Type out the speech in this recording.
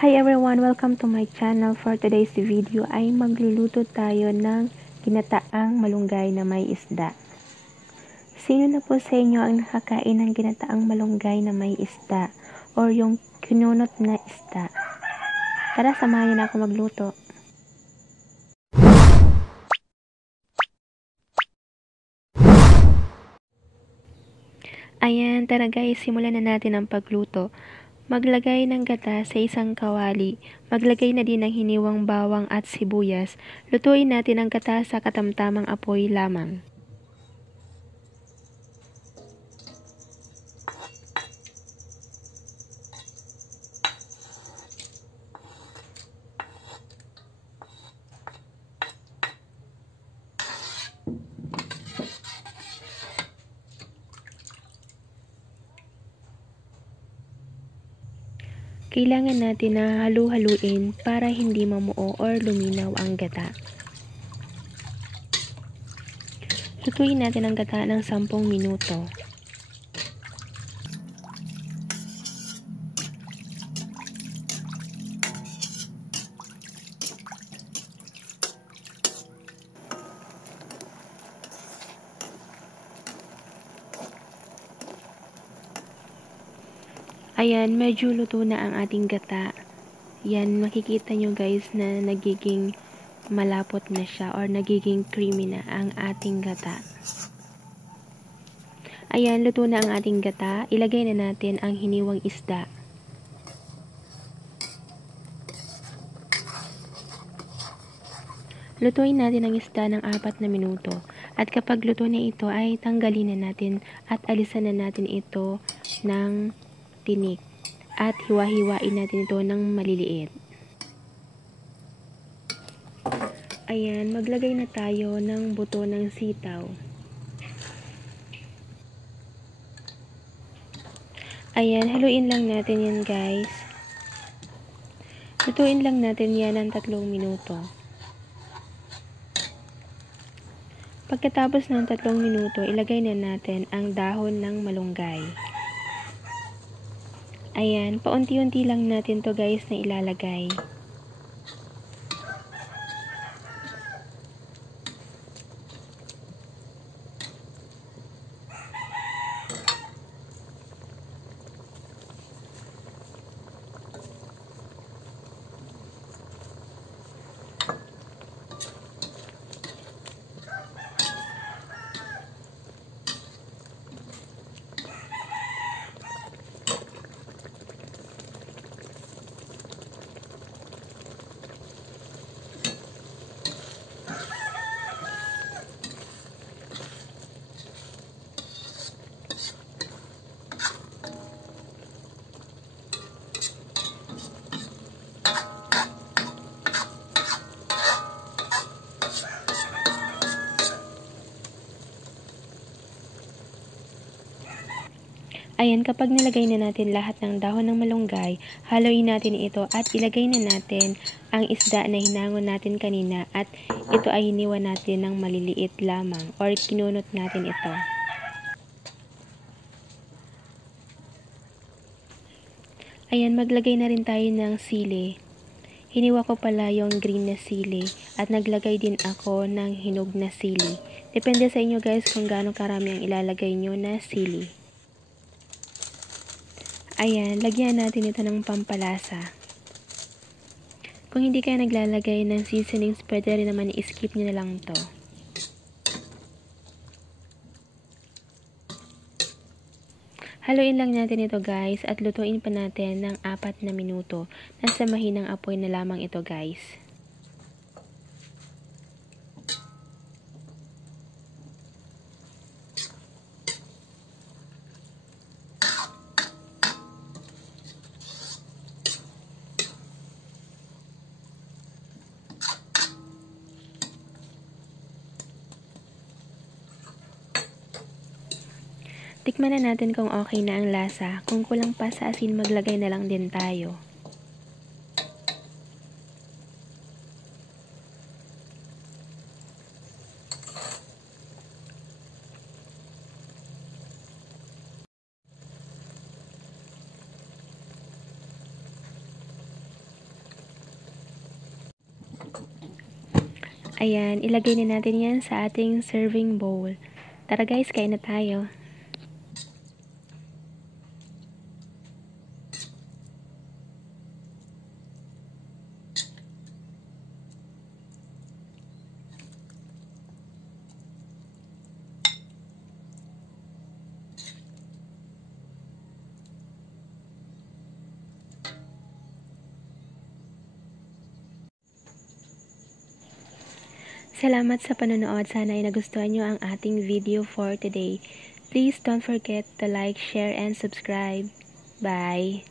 Hi everyone! Welcome to my channel. For today's video ay magluluto tayo ng ginataang malunggay na may isda. Sino na po sa inyo ang nakakain ng ginataang malunggay na may isda or yung kinunot na isda? Tara, samahan niyo na ako magluto. Ayan, tara guys, simulan na natin ang pagluto. Maglagay ng gata sa isang kawali. Maglagay na din ng hiniwang bawang at sibuyas. Lutuin natin ang gata sa katamtamang apoy lamang. Kailangan natin na halu-haluin para hindi mamuo or luminaw ang gata. Lutuin natin ang gata ng 10 minuto. Ayan, medyo luto na ang ating gata. Yan, makikita nyo guys na nagiging malapot na siya or nagiging creamy na ang ating gata. Ayan, luto na ang ating gata. Ilagay na natin ang hiniwang isda. Lutuin natin ang isda ng 4 na minuto. At kapag luto na ito ay tanggalin na natin at alisan na natin ito ng tinik. At hiwa-hiwain natin ito ng maliliit. Ayan, maglagay na tayo ng buto ng sitaw. Ayan, haluin lang natin yan guys. Lutuin lang natin yan ng 3 minuto. Pagkatapos ng 3 minuto, ilagay na natin ang dahon ng malunggay. Ayan, paunti-unti lang natin to guys na ilalagay. Ayan, kapag nilagay na natin lahat ng dahon ng malunggay, haluin natin ito at ilagay na natin ang isda na hinangon natin kanina at ito ay hiniwan natin ng maliliit lamang or kinunot natin ito. Ayan, maglagay na rin tayo ng sili. Hiniwa ko pala yung green na sili at naglagay din ako ng hinog na sili. Depende sa inyo guys kung gaano karami ang ilalagay nyo na sili. Ayan, lagyan natin ito ng pampalasa. Kung hindi kayo naglalagay ng seasonings, pwede rin naman i-skip nyo na lang to. Haluin lang natin ito guys at lutuin pa natin ng 4 na minuto. Nasa mahinang apoy na lamang ito guys. Tikman na natin kung okay na ang lasa. Kung kulang pa sa asin, maglagay na lang din tayo. Ayan, ilagay na natin yan sa ating serving bowl. Tara guys, kain na tayo. Salamat sa panonood. Sana ay nagustuhan nyo ang ating video for today. Please don't forget to like, share, and subscribe. Bye!